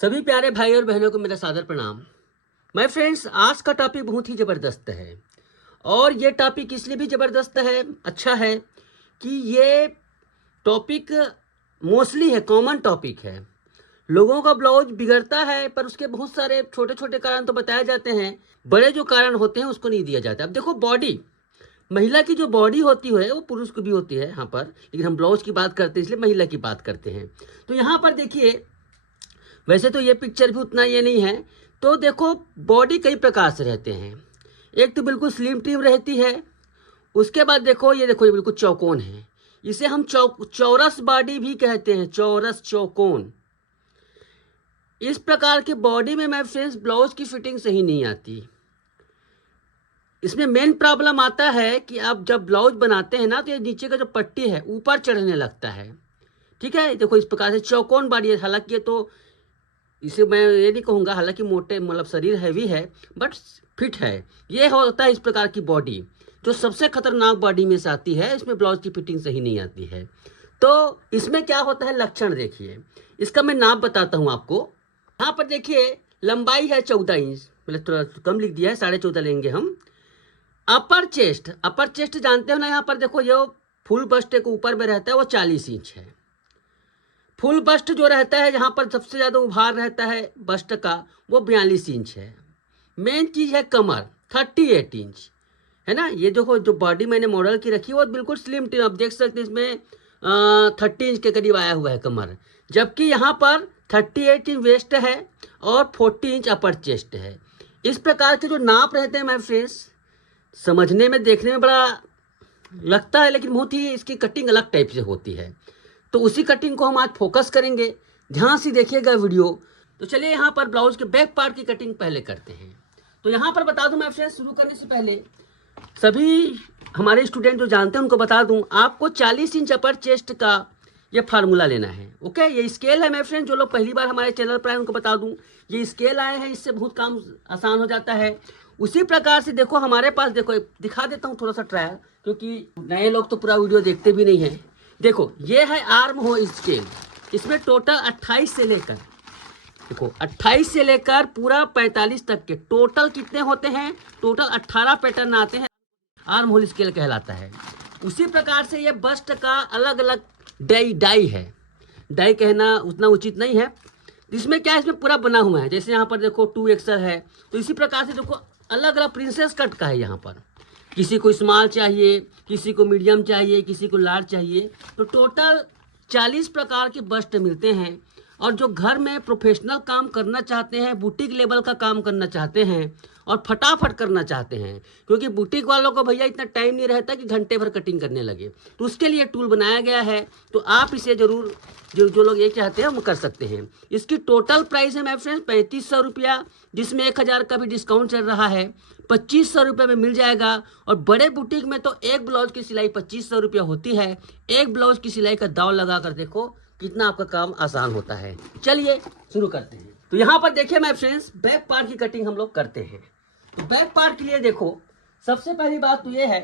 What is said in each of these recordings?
सभी प्यारे भाई और बहनों को मेरा सादर प्रणाम। माय फ्रेंड्स, आज का टॉपिक बहुत ही ज़बरदस्त है और ये टॉपिक इसलिए भी ज़बरदस्त है, अच्छा है कि ये टॉपिक मोस्टली है, कॉमन टॉपिक है। लोगों का ब्लाउज बिगड़ता है पर उसके बहुत सारे छोटे छोटे कारण तो बताए जाते हैं, बड़े जो कारण होते हैं उसको नहीं दिया जाता। अब देखो, बॉडी, महिला की जो बॉडी होती है वो पुरुष को भी होती है यहाँ पर, लेकिन हम ब्लाउज की बात करते हैं इसलिए महिला की बात करते हैं। तो यहाँ पर देखिए, वैसे तो ये पिक्चर भी उतना ये नहीं है। तो देखो, बॉडी कई प्रकार से रहते हैं। एक तो बिल्कुल स्लिम ट्रिम रहती है, उसके बाद देखो ये बिल्कुल चौकोन है। इसे हम चौरस बॉडी भी कहते हैं, चौरस, चौकोन। इस प्रकार के बॉडी में मैं फ्रेंड्स ब्लाउज की फिटिंग सही नहीं आती। इसमें मेन प्रॉब्लम आता है कि आप जब ब्लाउज बनाते हैं ना, तो ये नीचे का जो पट्टी है ऊपर चढ़ने लगता है। ठीक है, देखो इस प्रकार से चौकोन बॉडी है। हालांकि ये तो, इसे मैं ये नहीं कहूँगा, हालांकि मोटे मतलब शरीर हैवी है बट फिट है। ये होता है इस प्रकार की बॉडी, जो सबसे खतरनाक बॉडी में से आती है। इसमें ब्लाउज की फिटिंग सही नहीं आती है। तो इसमें क्या होता है, लक्षण देखिए। इसका मैं नाप बताता हूँ आपको। यहाँ पर देखिए, लंबाई है 14 इंच, मतलब थोड़ा कम लिख दिया है, 14.5 लेंगे हम। अपर चेस्ट जानते हो ना, यहाँ पर देखो जो फुल बस्ट के ऊपर में रहता है वो 40 इंच है। फुल बस्ट जो रहता है, जहाँ पर सबसे ज़्यादा उभार रहता है बस्ट का, वो 42 इंच है। मेन चीज़ है कमर, 38 इंच है ना। ये देखो, जो बॉडी मैंने मॉडल की रखी है वो बिल्कुल स्लिम टिम, आप देख सकते हैं इसमें 30 इंच के करीब आया हुआ है कमर। जबकि यहाँ पर 38 इंच वेस्ट है और 40 इंच अपर चेस्ट है। इस प्रकार के जो नाप रहते हैं माय फ्रेंड्स, समझने में देखने में बड़ा लगता है, लेकिन बहुत ही इसकी कटिंग अलग टाइप से होती है। तो उसी कटिंग को हम आज फोकस करेंगे, ध्यान से देखिएगा वीडियो। तो चलिए यहाँ पर ब्लाउज के बैक पार्ट की कटिंग पहले करते हैं। तो यहाँ पर बता दूं मैं फ्रेंड्स, शुरू करने से पहले सभी हमारे स्टूडेंट जो जानते हैं उनको बता दूं, आपको 40 इंच अपर चेस्ट का ये फार्मूला लेना है। ओके, ये स्केल है मेरे फ्रेंड। जो लोग पहली बार हमारे चैनल पर आए उनको बता दूं, ये स्केल आए हैं, इससे बहुत काम आसान हो जाता है। उसी प्रकार से देखो हमारे पास, देखो दिखा देता हूँ थोड़ा सा ट्रायल, क्योंकि नए लोग तो पूरा वीडियो देखते भी नहीं हैं। देखो, ये है आर्म हो स्केल। इसमें टोटल 28 से लेकर, देखो 28 से लेकर पूरा 45 तक के टोटल कितने होते हैं, टोटल 18 पैटर्न आते हैं। आर्म होल स्केल कहलाता है। उसी प्रकार से ये बस्ट का अलग अलग डाई है। डाई कहना उतना उचित नहीं है। इसमें क्या है, इसमें पूरा बना हुआ है। जैसे यहाँ पर देखो 2XL है, तो इसी प्रकार से देखो अलग अलग प्रिंसेस कट का है। यहाँ पर किसी को स्मॉल चाहिए, किसी को मीडियम चाहिए, किसी को लार्ज चाहिए। तो टोटल 40 प्रकार के बस्ट मिलते हैं। और जो घर में प्रोफेशनल काम करना चाहते हैं, बुटीक लेवल का काम करना चाहते हैं और फटाफट करना चाहते हैं, क्योंकि बुटीक वालों को भैया इतना टाइम नहीं रहता कि घंटे भर कटिंग करने लगे, तो उसके लिए टूल बनाया गया है। तो आप इसे ज़रूर, जो लोग ये चाहते हैं वो कर सकते हैं। इसकी टोटल प्राइस है मेरे फ्रेंड्स 3500 रुपया, जिसमें 1000 का भी डिस्काउंट चल रहा है। 2500 रुपये में मिल जाएगा। और बड़े बुटीक में तो एक ब्लाउज की सिलाई 2500 रुपया होती है। एक ब्लाउज की सिलाई का दाव लगा कर देखो कितना आपका काम आसान होता है। चलिए शुरू करते हैं। तो यहाँ पर देखिए माय फ्रेंड्स, बैक पार्ट की कटिंग हम लोग करते हैं। तो बैक पार्ट के लिए देखो, सबसे पहली बात तो ये है,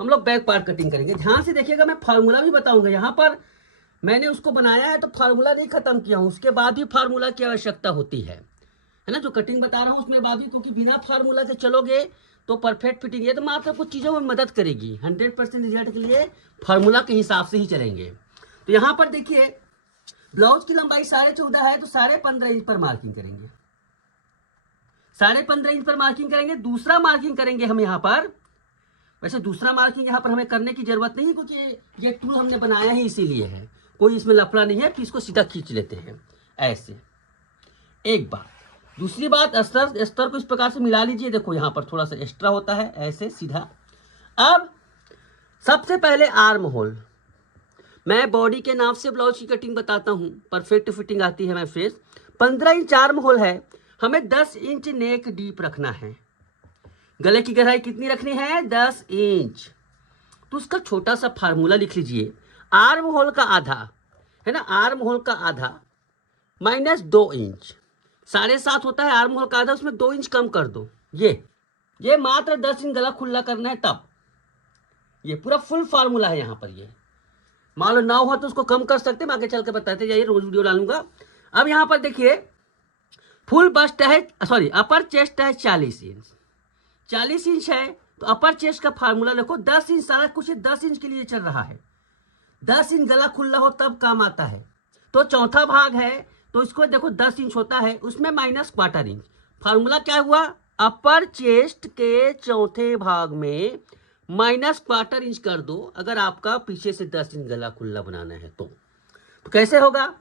हम लोग बैक पार्ट कटिंग करेंगे। ध्यान से देखिएगा, मैं फार्मूला भी बताऊंगा। यहाँ पर मैंने उसको बनाया है तो फार्मूला नहीं खत्म किया हूँ, उसके बाद भी फार्मूला की आवश्यकता होती है ना। जो कटिंग बता रहा हूँ उसमें बाद भी, क्योंकि बिना फार्मूला के चलोगे तो परफेक्ट फिटिंग है। तो मैं आपको कुछ चीज़ों में मदद करेगी। 100% रिजल्ट के लिए फार्मूला के हिसाब से ही चलेंगे। तो यहाँ पर देखिए, ब्लाउज की लंबाई 14.5 है, तो 15.5 इंच पर मार्किंग करेंगे। 15.5 इंच पर मार्किंग करेंगे। दूसरा मार्किंग करेंगे हम यहाँ पर। वैसे दूसरा मार्किंग यहाँ पर हमें करने की जरूरत नहीं है, क्योंकि ये टूल हमने बनाया ही इसीलिए है, कोई इसमें लफड़ा नहीं है। पीस को सीधा खींच लेते हैं ऐसे। एक बात, दूसरी बात, अस्तर को इस प्रकार से मिला लीजिए। देखो यहाँ पर थोड़ा सा एक्स्ट्रा होता है, ऐसे सीधा। अब सबसे पहले आर्म होल, मैं बॉडी के नाप से ब्लाउज की कटिंग बताता हूँ, परफेक्ट फिटिंग आती है। मैं फेस 15 इंच आर्म होल है, हमें 10 इंच नेक डीप रखना है। गले की गहराई कितनी रखनी है, 10 इंच। तो उसका छोटा सा फार्मूला लिख लीजिए। आर्म होल का आधा है ना, आर्म होल का आधा माइनस 2 इंच, 7.5 होता है आर्म होल का आधा, उसमें 2 इंच कम कर दो। ये मात्र 10 इंच गला खुला करना है तब। ये पूरा फुल फार्मूला है यहाँ पर। ये मान लो 9 हो तो उसको कम कर सकते हैं, आगे चल के बताते जाइए, रोज वीडियो डालूंगा। अब यहाँ पर देखिए, फुल बस्ट है, सॉरी अपर चेस्ट है 40 इंच, 40 इंच है तो अपर चेस्ट का फार्मूला देखो 10 इंच, सारा कुछ 10 इंच के लिए चल रहा है। 10 इंच गला खुला हो तब काम आता है। तो चौथा भाग है तो इसको देखो 10 इंच होता है, उसमें माइनस क्वार्टर इंच। फार्मूला क्या हुआ, अपर चेस्ट के चौथे भाग में माइनस क्वार्टर इंच कर दो अगर आपका पीछे से 10 इंच गला खुला बनाना है तो कैसे होगा,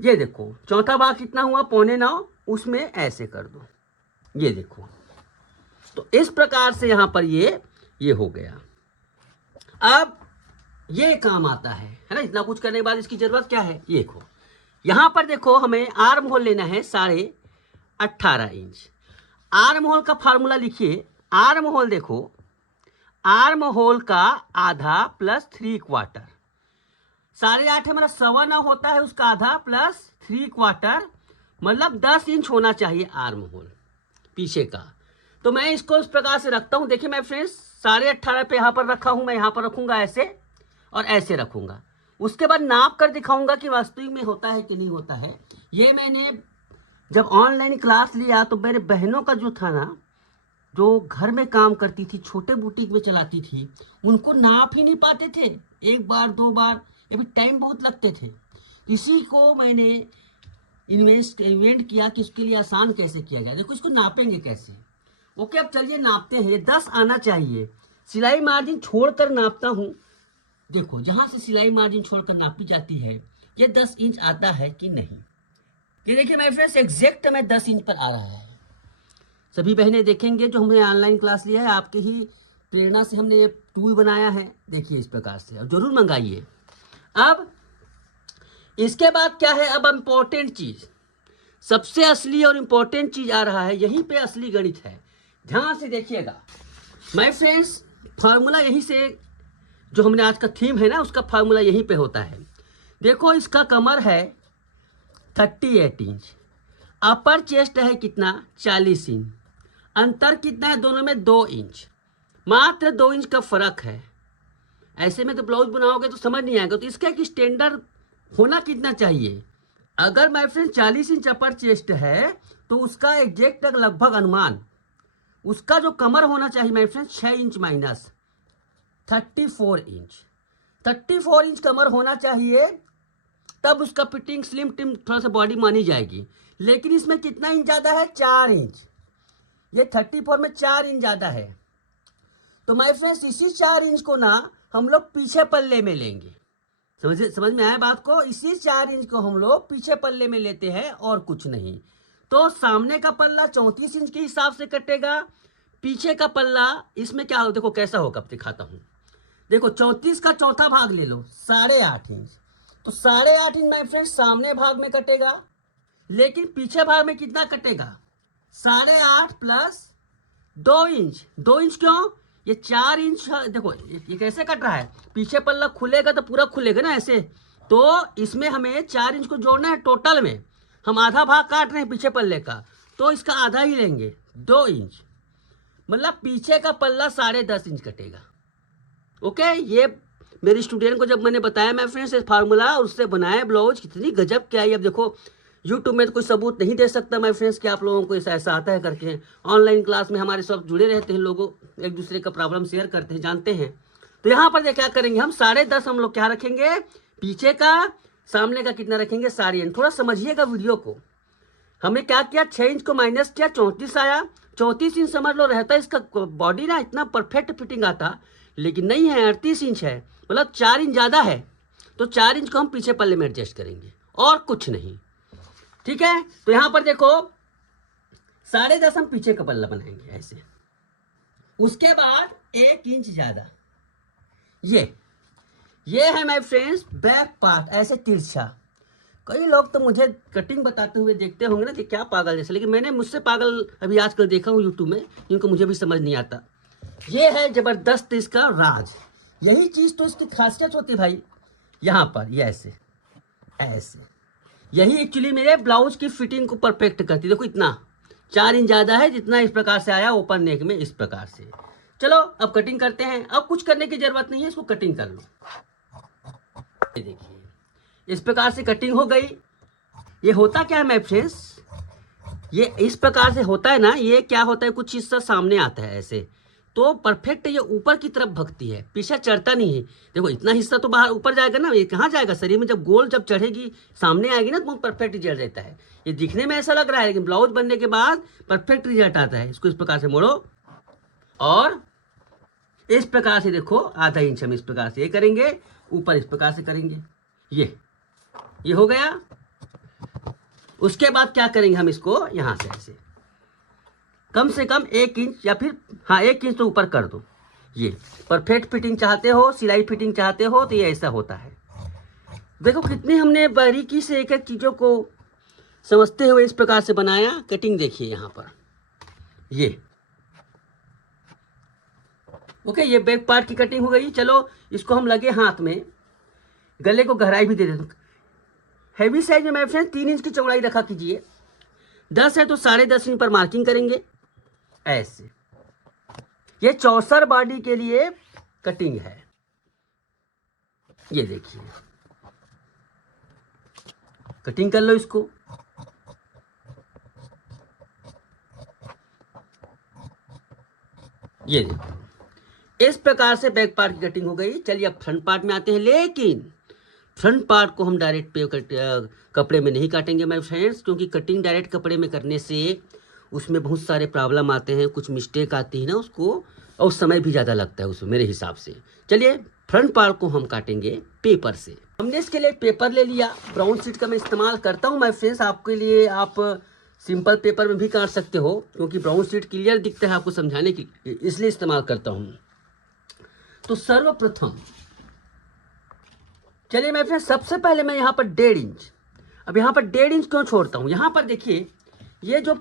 ये देखो चौथा भाग कितना हुआ 8.25, उसमें ऐसे कर दो, ये देखो। तो इस प्रकार से यहां पर ये हो गया। अब ये काम आता है ना, इतना कुछ करने के बाद इसकी जरूरत क्या है, ये देखो यहां पर देखो हमें आर्म होल लेना है 18.5 इंच। आर्म होल का फार्मूला लिखिए, आर्म होल देखो, आर्म होल का आधा प्लस 3/4, 8.5 है मतलब 9.25 होता है, उसका आधा प्लस 3/4 मतलब 10 इंच होना चाहिए आर्म होल पीछे का। तो मैं इसको इस प्रकार से रखता हूं, देखिए मैं फ्रेंड्स 18.5 पे यहाँ पर रखा हूं, मैं यहाँ पर रखूंगा ऐसे और ऐसे रखूंगा। उसके बाद नाप कर दिखाऊंगा कि वास्तविक में होता है कि नहीं होता है। ये मैंने जब ऑनलाइन क्लास लिया तो मेरे बहनों का जो था ना, जो घर में काम करती थी, छोटे बुटीक में चलाती थी, उनको नाप ही नहीं पाते थे, एक बार 2 बार, ये भी टाइम बहुत लगते थे। इसी को मैंने इन्वेंट किया कि उसके लिए आसान कैसे किया जाए। देखो इसको नापेंगे कैसे। ओके अब चलिए नापते हैं। 10 आना चाहिए, सिलाई मार्जिन छोड़कर नापता हूँ। देखो जहाँ से सिलाई मार्जिन छोड़कर नापी जाती है ये 10 इंच आता है कि नहीं। ये देखिए मेरे फ्रेंड्स एग्जैक्ट में 10 इंच पर आ रहा है। सभी बहनें देखेंगे जो हमने ऑनलाइन क्लास लिया है, आपके ही प्रेरणा से हमने ये टूल बनाया है, देखिए इस प्रकार से, और जरूर मंगाइए। अब इसके बाद क्या है, अब इम्पोर्टेंट चीज़, सबसे असली और इम्पोर्टेंट चीज़ आ रहा है, यहीं पे असली गणित है, ध्यान से देखिएगा माय फ्रेंड्स। फार्मूला यहीं से, जो हमने आज का थीम है ना, उसका फार्मूला यहीं पे होता है। देखो इसका कमर है 38 इंच, अपर चेस्ट है कितना 40 इंच, अंतर कितना है दोनों में 2 इंच, मात्र 2 इंच का फर्क है। ऐसे में तो ब्लाउज बनाओगे तो समझ नहीं आएगा। तो इसका एक स्टैंडर्ड होना कितना चाहिए, अगर my friend 40 inch upper chest है तो उसका एग्जैक्ट लगभग अनुमान, उसका जो कमर होना चाहिए my friend 6 inch minus 34 inch, 34 inch कमर होना चाहिए, तब उसका फिटिंग स्लिम टिम थोड़ा सा बॉडी मानी जाएगी। लेकिन इसमें कितना इंच ज़्यादा है, 4 इंच, ये 34 में 4 इंच ज़्यादा है। तो माय फ्रेंड्स इसी 4 इंच को ना हम लोग पीछे पल्ले में लेंगे, समझ में आया बात को। इसी 4 इंच को हम लोग पीछे पल्ले में लेते हैं और कुछ नहीं। तो सामने का पल्ला 34 इंच के हिसाब से कटेगा, पीछे का पल्ला इसमें क्या हो, देखो कैसा होगा, अब दिखाता हूँ। देखो 34 का चौथा भाग ले लो 8.5 इंच, तो 8.5 इंच माय फ्रेंड सामने भाग में कटेगा, लेकिन पीछे भाग में कितना कटेगा 8.5 प्लस 2 इंच। 2 इंच क्यों, ये 4 इंच, देखो ये कैसे कट रहा है, पीछे पल्ला खुलेगा तो पूरा खुलेगा ना ऐसे, तो इसमें हमें 4 इंच को जोड़ना है। टोटल में हम आधा भाग काट रहे हैं पीछे पल्ले का, तो इसका आधा ही लेंगे 2 इंच, मतलब पीछे का पल्ला 10.5 इंच कटेगा। ओके, ये मेरे स्टूडेंट को जब मैंने बताया मैं फ्रेंड्स फार्मूला, उससे बनाया ब्लाउज, कितनी गजब क्या है। अब देखो यूट्यूब में तो कोई सबूत नहीं दे सकता माय फ्रेंड्स कि आप लोगों को ऐसा आता है करके। ऑनलाइन क्लास में हमारे सब जुड़े रहते हैं, लोगों एक दूसरे का प्रॉब्लम शेयर करते हैं, जानते हैं। तो यहाँ पर क्या करेंगे हम 10.5 हम लोग क्या रखेंगे पीछे का, सामने का कितना रखेंगे 8.5। थोड़ा समझिएगा वीडियो को। हमने क्या किया, 6 इंच को माइनस किया, 34 आया। 34 इंच समझ लो रहता, इसका बॉडी ना इतना परफेक्ट फिटिंग आता, लेकिन नहीं है, 38 इंच है, मतलब 4 इंच ज़्यादा है। तो 4 इंच को हम पीछे पल्ले में एडजस्ट करेंगे और कुछ नहीं, ठीक है। तो यहां पर देखो 10.5 हम पीछे का पल्ला बनाएंगे ऐसे। उसके बाद 1 इंच ज्यादा, ये है माय फ्रेंड्स बैक पार्ट, ऐसे तिरछा। कई लोग तो मुझे कटिंग बताते हुए देखते होंगे ना कि क्या पागल जैसे, लेकिन मैंने मुझसे पागल अभी आजकल देखा हूँ यूट्यूब में, जिनको मुझे भी समझ नहीं आता। ये है जबरदस्त इसका राज, यही चीज तो इसकी खासियत होती है भाई। यहाँ पर ये ऐसे ऐसे, यही एक्चुअली मेरे ब्लाउज की फिटिंग को परफेक्ट करती है। देखो इतना 4 इंच ज़्यादा है, जितना इस प्रकार से आया ओपन नेक में, इस प्रकार से। चलो अब कटिंग करते हैं। अब कुछ करने की जरूरत नहीं है, इसको कटिंग कर लो। ये देखिए इस प्रकार से कटिंग हो गई। ये होता क्या है माय फ्रेंड्स, ये इस प्रकार से होता है ना, ये क्या होता है, कुछ हिस्सा सामने आता है ऐसे, तो परफेक्ट ये ऊपर की तरफ भगती है, पीछे चढ़ता नहीं है। देखो इतना हिस्सा तो बाहर ऊपर जाएगा ना, ये कहाँ जाएगा शरीर में, जब गोल जब चढ़ेगी सामने आएगी ना तो बहुत परफेक्ट रिजल्ट रहता है। ये दिखने में ऐसा लग रहा है लेकिन ब्लाउज बनने के बाद परफेक्ट रिजल्ट आता है। इसको इस प्रकार से मोड़ो और इस प्रकार से देखो, आधा इंच हम इस प्रकार से ये करेंगे, ऊपर इस प्रकार से करेंगे, ये हो गया। उसके बाद क्या करेंगे, हम इसको यहां से ऐसे कम से कम 1 इंच या फिर हाँ 1 इंच तो ऊपर कर दो। ये परफेक्ट फिटिंग चाहते हो, सिलाई फिटिंग चाहते हो तो ये ऐसा होता है। देखो कितने हमने बारीकी से एक एक चीज़ों को समझते हुए इस प्रकार से बनाया। कटिंग देखिए यहाँ पर, ये ओके, ये बैक पार्ट की कटिंग हो गई। चलो इसको हम लगे हाथ में, गले को गहराई भी दे देते। हैवी साइज में मेरे फ्रेंड 3 इंच की चौड़ाई रखा कीजिए, 10 है तो 10.5 इंच पर मार्किंग करेंगे ऐसे। ये चौसर बॉडी के लिए कटिंग है, ये देखिए कटिंग कर लो इसको। ये देखो इस प्रकार से बैक पार्ट की कटिंग हो गई। चलिए अब फ्रंट पार्ट में आते हैं, लेकिन फ्रंट पार्ट को हम डायरेक्ट कपड़े में नहीं काटेंगे माय फ्रेंड्स, क्योंकि कटिंग डायरेक्ट कपड़े में करने से उसमें बहुत सारे प्रॉब्लम आते हैं, कुछ मिस्टेक आती है ना उसको, और समय भी ज़्यादा लगता है उसमें मेरे हिसाब से। चलिए फ्रंट पार्ट को हम काटेंगे पेपर से। हमने इसके लिए पेपर ले लिया, ब्राउन शीट का मैं इस्तेमाल करता हूँ माय फ्रेंड्स। आपके लिए आप सिंपल पेपर में भी काट सकते हो, क्योंकि ब्राउन शीट क्लियर दिखता है आपको समझाने के लिए, इसलिए इस्तेमाल करता हूँ। तो सर्वप्रथम चलिए मैं फ्रेंड, सबसे पहले मैं यहाँ पर 1.5 इंच, अब यहाँ पर 1.5 इंच क्यों छोड़ता हूँ, यहाँ पर देखिए ये जो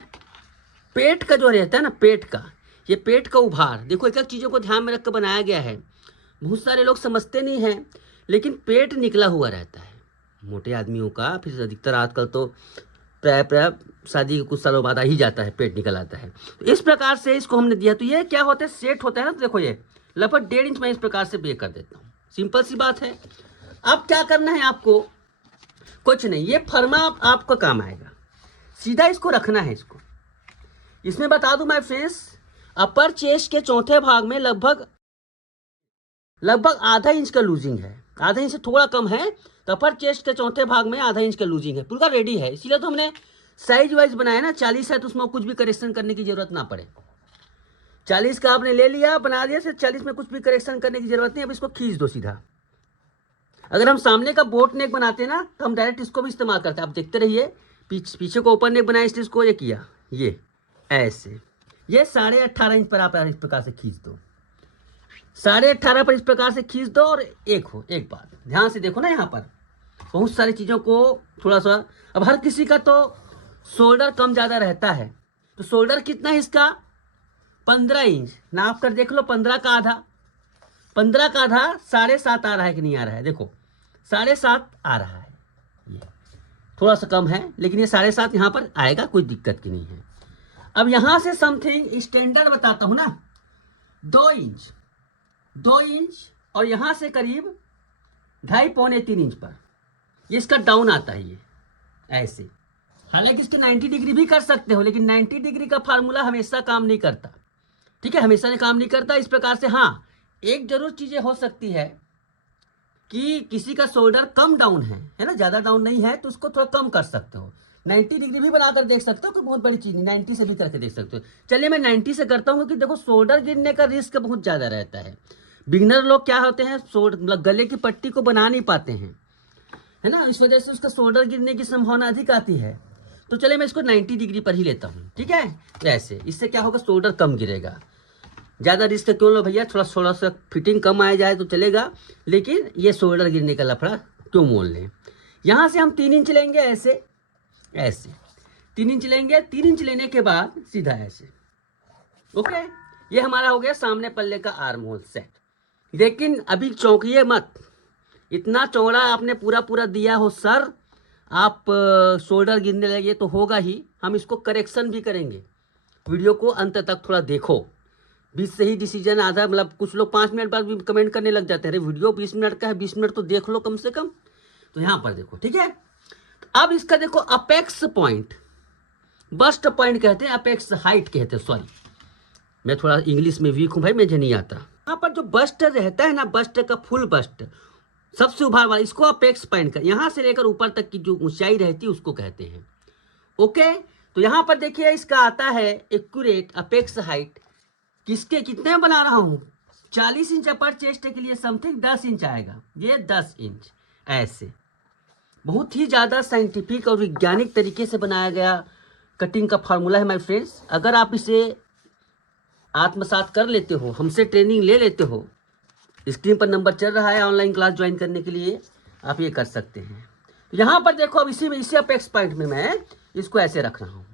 पेट का जो रहता है ना, पेट का, ये पेट का उभार देखो, एक एक चीज़ों को ध्यान में रख कर बनाया गया है। बहुत सारे लोग समझते नहीं हैं, लेकिन पेट निकला हुआ रहता है मोटे आदमियों का, फिर अधिकतर आजकल तो प्राय शादी के कुछ सालों बाद आ ही जाता है, पेट निकल आता है। तो इस प्रकार से इसको हमने दिया, तो ये क्या होता है, सेट होता है ना। तो देखो ये लगभग 1.5 इंच मैं इस प्रकार से बेक कर देता हूँ, सिंपल सी बात है। अब क्या करना है आपको, कुछ नहीं, ये फर्मा आपका काम आएगा, सीधा इसको रखना है। इसमें बता दूं माय फ्रेंड्स, अपर चेस्ट के चौथे भाग में लगभग आधा इंच का लूजिंग है, आधा इंच से थोड़ा कम है। तो अपर चेस्ट के चौथे भाग में आधा इंच का लूजिंग है, पूरा रेडी है। इसीलिए तो हमने साइज वाइज बनाया ना, 40 है तो उसमें कुछ भी करेक्शन करने की जरूरत ना पड़े। 40 का आपने ले लिया, बना दिया, सिर्फ 40 में कुछ भी करेक्शन करने की जरूरत नहीं। अब इसको खींच दो सीधा। अगर हम सामने का बोट नेक बनाते हैं ना, तो हम डायरेक्ट इसको भी इस्तेमाल करते हैं। आप देखते रहिए, पीछे को ओपन नेक बनाया, इसलिए इसको ये किया, ये ऐसे, ये 18.5 इंच पर आप इस प्रकार से खींच दो, 18.5 पर इस प्रकार से खींच दो। और एक बात ध्यान से देखो ना, यहाँ पर बहुत सारी चीज़ों को थोड़ा सा, अब हर किसी का तो शोल्डर कम ज़्यादा रहता है, तो शोल्डर कितना है इसका, 15 इंच नाप कर देख लो, 15 का आधा 7.5 आ रहा है कि नहीं आ रहा है, देखो 7.5 आ रहा है, ये थोड़ा सा कम है, लेकिन ये 7.5 यहाँ पर आएगा, कोई दिक्कत की नहीं है। अब यहाँ से समथिंग स्टैंडर्ड बताता हूँ ना, 2 इंच और यहाँ से करीब 2.5-3 इंच पर ये इसका डाउन आता है, ये ऐसे। हालांकि इसकी 90 डिग्री भी कर सकते हो, लेकिन 90 डिग्री का फार्मूला हमेशा काम नहीं करता, ठीक है, हमेशा ने काम नहीं करता इस प्रकार से। हाँ, एक जरूर चीज़ें हो सकती है कि किसी का शोल्डर कम डाउन है ना, ज़्यादा डाउन नहीं है, तो उसको थोड़ा कम कर सकते हो। 90 डिग्री भी बनाकर देख सकते हो, कोई बहुत बड़ी चीज़ नहीं, 90 से भी करके देख सकते हो। चलिए मैं 90 से करता हूँ, क्योंकि देखो शोल्डर गिरने का रिस्क बहुत ज़्यादा रहता है। बिगनर लोग क्या होते हैं, मतलब गले की पट्टी को बना नहीं पाते हैं, है ना, इस वजह से उसका शोल्डर गिरने की संभावना अधिक आती है। तो चलिए मैं इसको 90 डिग्री पर ही लेता हूँ, ठीक है, ऐसे। इससे क्या होगा, शोल्डर कम गिरेगा। ज़्यादा रिस्क क्यों लो भैया, थोड़ा सा फिटिंग कम आ जाए तो चलेगा, लेकिन ये शोल्डर गिरने का लफड़ा क्यों मोल लें। यहाँ से हम 3 इंच लेंगे, ऐसे 3 इंच लेंगे। 3 इंच लेने के बाद सीधा ऐसे, ओके, ये हमारा हो गया सामने पल्ले का आर्म होल सेट। लेकिन अभी चौंकिए मत, इतना चौड़ा आपने पूरा दिया हो सर, आप शोल्डर गिरने लगे तो होगा ही। हम इसको करेक्शन भी करेंगे, वीडियो को अंत तक थोड़ा देखो, बीच से ही डिसीजन आधा, मतलब कुछ लोग 5 मिनट बाद भी कमेंट करने लग जाते हैं, अरे वीडियो 20 मिनट का है, 20 मिनट तो देख लो कम से कम। तो यहाँ पर देखो, ठीक है। अब इसका देखो अपेक्स पॉइंट बस्ट पॉइंट कहते हैं, अपेक्स हाइट कहते हैं। सॉरी, मैं थोड़ा इंग्लिश में वीक हूँ भाई, मुझे नहीं आता। यहाँ पर जो बस्ट रहता है ना, बस्ट का फुल बस्ट, सबसे उभार वाला, इसको अपेक्स पॉइंट का, यहाँ से लेकर ऊपर तक की जो ऊंचाई रहती है उसको कहते हैं। ओके, तो यहाँ पर देखिए इसका आता है एक्यूरेट अपेक्स हाइट, किसके कितने बना रहा हूँ, 40 इंच अपर चेस्ट के लिए समथिंग 10 इंच आएगा, ये 10 इंच। ऐसे बहुत ही ज़्यादा साइंटिफिक और वैज्ञानिक तरीके से बनाया गया कटिंग का फार्मूला है माय फ्रेंड्स। अगर आप इसे आत्मसात कर लेते हो, हमसे ट्रेनिंग ले लेते हो, स्क्रीन पर नंबर चल रहा है, ऑनलाइन क्लास ज्वाइन करने के लिए आप ये कर सकते हैं। यहाँ पर देखो, अब इसी अपेक्स पॉइंट में मैं इसको ऐसे रख रहा हूँ,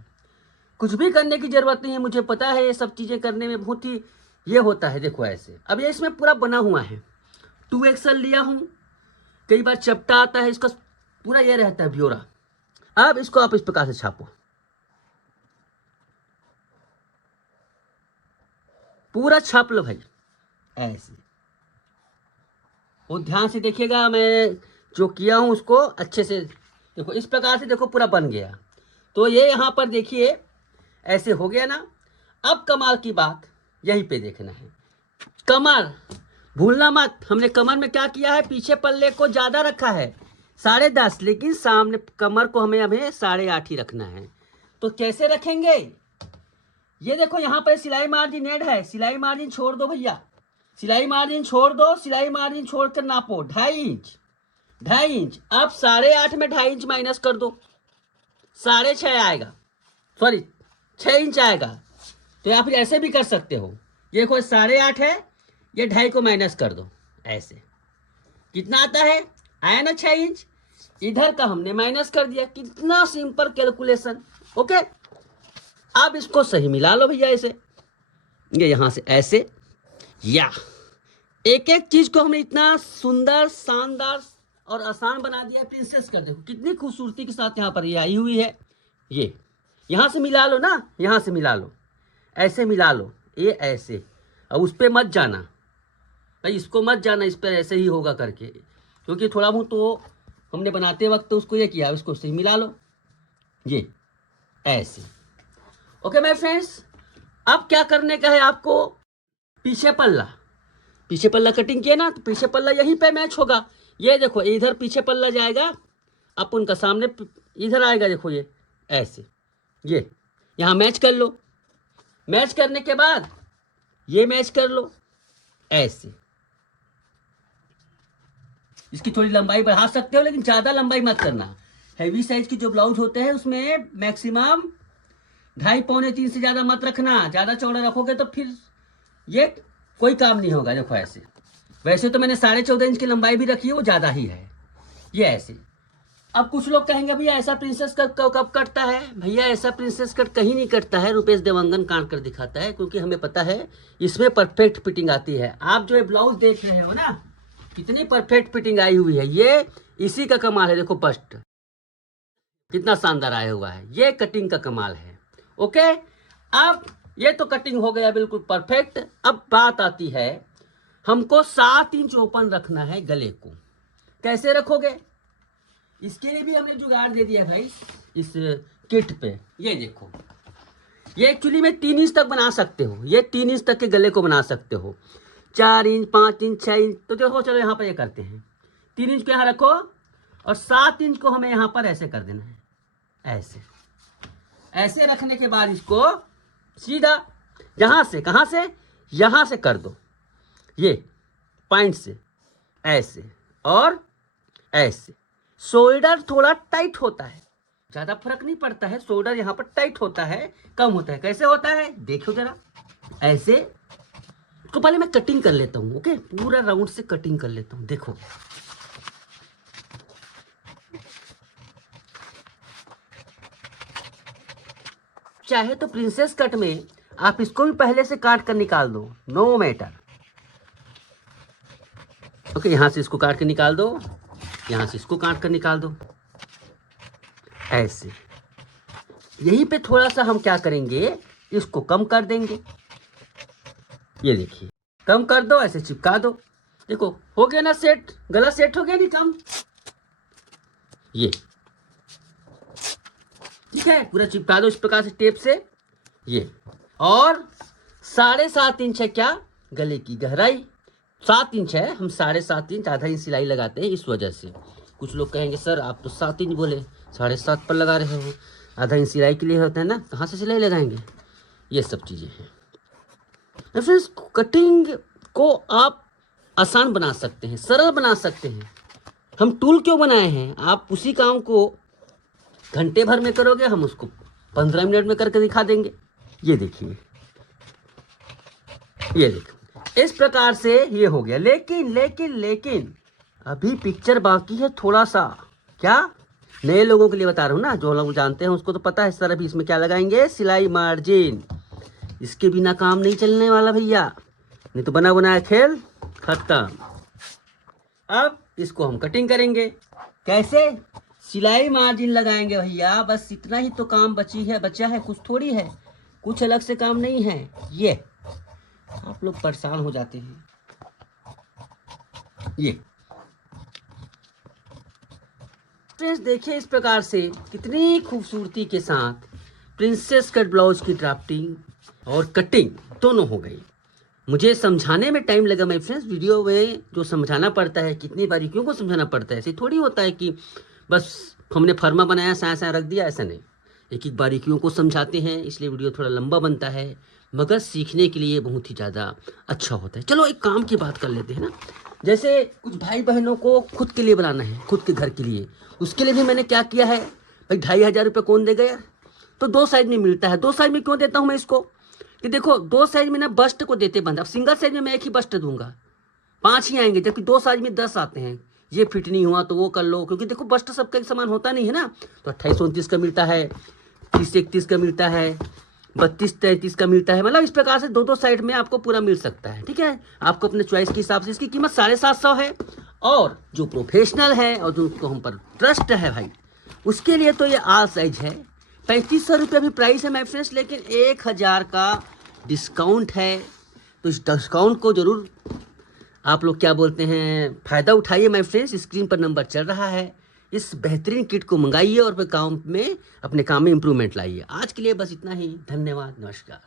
कुछ भी करने की ज़रूरत नहीं है, मुझे पता है ये सब चीज़ें करने में बहुत ही ये होता है। देखो ऐसे, अब ये इसमें पूरा बना हुआ है, 2 एक्सल लिया हूँ, कई बार चपटा आता है, इसका पूरा ये रहता है ब्योरा। अब इसको आप इस प्रकार से छापो, पूरा छाप लो भाई ऐसे। और ध्यान से देखिएगा, मैं जो किया हूँ उसको अच्छे से देखो, इस प्रकार से देखो पूरा बन गया। तो ये यहाँ पर देखिए ऐसे हो गया ना। अब कमाल की बात यहीं पे देखना है, कमर भूलना मत। हमने कमर में क्या किया है, पीछे पल्ले को ज़्यादा रखा है 10.5, लेकिन सामने कमर को हमें 8.5 ही रखना है। तो कैसे रखेंगे, ये देखो यहाँ पर सिलाई मार्जिन ऐड है, सिलाई मार्जिन छोड़ दो भैया, सिलाई मार्जिन छोड़ दो, सिलाई मार्जिन छोड़ कर नापो 2.5 इंच, 2.5 इंच। अब 8.5 में 2.5 इंच माइनस कर दो, 6.5 आएगा, सॉरी 6 इंच आएगा। तो या फिर ऐसे भी कर सकते हो, ये कोई 8.5 है, ये 2.5 को माइनस कर दो, ऐसे कितना आता है, आया ना 6 इंच, इधर का हमने माइनस कर दिया। कितना सिंपल कैलकुलेशन। ओके, अब इसको सही मिला लो भैया ऐसे, ये यहाँ से ऐसे, या एक एक चीज को हमने इतना सुंदर, शानदार और आसान बना दिया। प्रिंसेस कर देखो कितनी खूबसूरती के साथ यहाँ पर ये आई हुई है। ये यहाँ से मिला लो ना, यहाँ से मिला लो, ऐसे मिला लो, ये ऐसे। अब उस पर मत जाना भाई, इसको मत जाना, इस पर ऐसे ही होगा करके, क्योंकि थोड़ा बहुत तो हमने बनाते वक्त तो उसको ये किया, उसको सही मिला लो, ये ऐसे। ओके माय फ्रेंड्स, अब क्या करने का है आपको, पीछे पल्ला कटिंग किया ना, तो पीछे पल्ला यहीं पे मैच होगा। ये देखो इधर पीछे पल्ला जाएगा, अपन का सामने इधर आएगा, देखो ये ऐसे, ये यहाँ मैच कर लो। मैच करने के बाद ये मैच कर लो ऐसे। इसकी थोड़ी लंबाई बढ़ा सकते हो, लेकिन ज़्यादा लंबाई मत करना। हैवी साइज की जो ब्लाउज होते हैं उसमें मैक्सिमम 2.5 पौने 3 से ज़्यादा मत रखना। ज़्यादा चौड़ा रखोगे तो फिर ये कोई काम नहीं होगा। देखो ऐसे, वैसे तो मैंने 14.5 इंच की लंबाई भी रखी है, वो ज़्यादा ही है, ये ऐसे। अब कुछ लोग कहेंगे भैया ऐसा प्रिंसेस कट कब कटता है, भैया ऐसा प्रिंसेस कट कहीं नहीं कटता है, रुपेश देवांगन काट कर दिखाता है, क्योंकि हमें पता है इसमें परफेक्ट फिटिंग आती है। आप जो है ब्लाउज देख रहे हो ना, कितनी परफेक्ट फिटिंग आई हुई है, ये इसी का कमाल है। देखो बस्ट कितना शानदार आया हुआ है, ये कटिंग का कमाल है। ओके, अब ये तो कटिंग हो गया बिल्कुल परफेक्ट। अब बात आती है, हमको 7 इंच ओपन रखना है गले को। कैसे रखोगे, इसके लिए भी हमने जुगाड़ दे दिया भाई इस किट पे। ये देखो, ये एक्चुअली में 3 इंच तक बना सकते हो, ये 3 इंच तक के गले को बना सकते हो, 4 इंच 5 इंच 6 इंच। तो देखो चलो यहाँ पर ये करते हैं, 3 इंच को यहाँ रखो और 7 इंच को हमें यहाँ पर ऐसे कर देना है, ऐसे। ऐसे रखने के बाद इसको सीधा यहाँ से, कहाँ से, यहाँ से कर दो, ये पॉइंट से ऐसे और ऐसे। शोल्डर थोड़ा टाइट होता है, ज़्यादा फर्क नहीं पड़ता है, शोल्डर यहाँ पर टाइट होता है, कम होता है। कैसे होता है देखो जरा, ऐसे। तो पहले मैं कटिंग कर लेता हूँ, ओके, पूरा राउंड से कटिंग कर लेता हूँ। देखो चाहे तो प्रिंसेस कट में आप इसको भी पहले से काट कर निकाल दो, नो मैटर। ओके, यहाँ से इसको काट कर निकाल दो, यहाँ से इसको काट कर निकाल दो, ऐसे। यहीं पे थोड़ा सा हम क्या करेंगे, इसको कम कर देंगे। ये देखिए, कम कर दो, ऐसे चिपका दो। देखो हो गया ना सेट, गला सेट हो गया नहीं कम। ये ठीक है, पूरा चिपका दो इस प्रकार से टेप से ये। और 7.5 इंच है क्या गले की गहराई, 7 इंच है, हम 7.5 इंच आधा इंच सिलाई लगाते हैं इस वजह से। कुछ लोग कहेंगे सर आप तो 7 इंच बोले, 7.5 पर लगा रहे हो, आधा इंच सिलाई के लिए होता है ना, कहाँ से सिलाई लगाएंगे, ये सब चीज़ें हैं। फ्रेंड्स कटिंग को आप आसान बना सकते हैं, सरल बना सकते हैं। हम टूल क्यों बनाए हैं, आप उसी काम को घंटे भर में करोगे, हम उसको 15 मिनट में करके दिखा देंगे। ये देखिए, ये देखिए इस प्रकार से ये हो गया। लेकिन अभी पिक्चर बाकी है थोड़ा सा। क्या, नए लोगों के लिए बता रहा हूँ ना, जो लोग जानते हैं उसको तो पता है सर अभी इसमें क्या लगाएंगे, सिलाई मार्जिन। इसके बिना काम नहीं चलने वाला भैया, नहीं तो बना बनाया खेल खत्म। अब इसको हम कटिंग करेंगे, कैसे, सिलाई मार्जिन लगाएंगे भैया, बस इतना ही तो काम बचा है, कुछ थोड़ी है, कुछ अलग से काम नहीं है। ये आप लोग परेशान हो जाते हैं। ये फ्रेंड्स देखिए इस प्रकार से कितनी खूबसूरती के साथ प्रिंसेस कट ब्लाउज की ड्राफ्टिंग और कटिंग दोनों हो गई। मुझे समझाने में टाइम लगा माय फ्रेंड्स, वीडियो में जो समझाना पड़ता है, कितनी बारीकियों को समझाना पड़ता है। ऐसे थोड़ी होता है कि बस हमने फर्मा बनाया साया रख दिया, ऐसा नहीं, एक एक बारीकियों को समझाते हैं, इसलिए वीडियो थोड़ा लंबा बनता है, मगर सीखने के लिए बहुत ही ज़्यादा अच्छा होता है। चलो एक काम की बात कर लेते हैं ना, जैसे कुछ भाई बहनों को खुद के लिए बनाना है, खुद के घर के लिए, उसके लिए भी मैंने क्या किया है भाई, 2,500 रुपये कौन देगा यार, तो 2 साइज में मिलता है। 2 साइज में क्यों देता हूँ मैं इसको, कि देखो 2 साइज में ना बस्ट को देते बंद, अब सिंगल साइज में मैं एक ही बस्ट दूंगा, 5 ही आएंगे, जबकि 2 साइज में 10 आते हैं। ये फिट नहीं हुआ तो वो कर लो, क्योंकि देखो बस्ट सबका एक समान होता नहीं है ना, तो 28-29 का मिलता है, 30-31 का मिलता है, 32-33 का मिलता है, मतलब इस प्रकार से 2-2 साइड में आपको पूरा मिल सकता है। ठीक है, आपको अपने चॉइस के हिसाब से। इसकी कीमत 750 है, और जो प्रोफेशनल है और जो हम पर ट्रस्ट है भाई, उसके लिए तो ये आल साइज है। 3500 रुपये अभी प्राइस है माय फ्रेंड्स, लेकिन 1000 का डिस्काउंट है, तो इस डिस्काउंट को जरूर आप लोग क्या बोलते हैं, फ़ायदा उठाइए माय फ्रेंड्स। स्क्रीन पर नंबर चल रहा है, इस बेहतरीन किट को मंगाइए और अपने काम में इम्प्रूवमेंट लाइए। आज के लिए बस इतना ही, धन्यवाद, नमस्कार।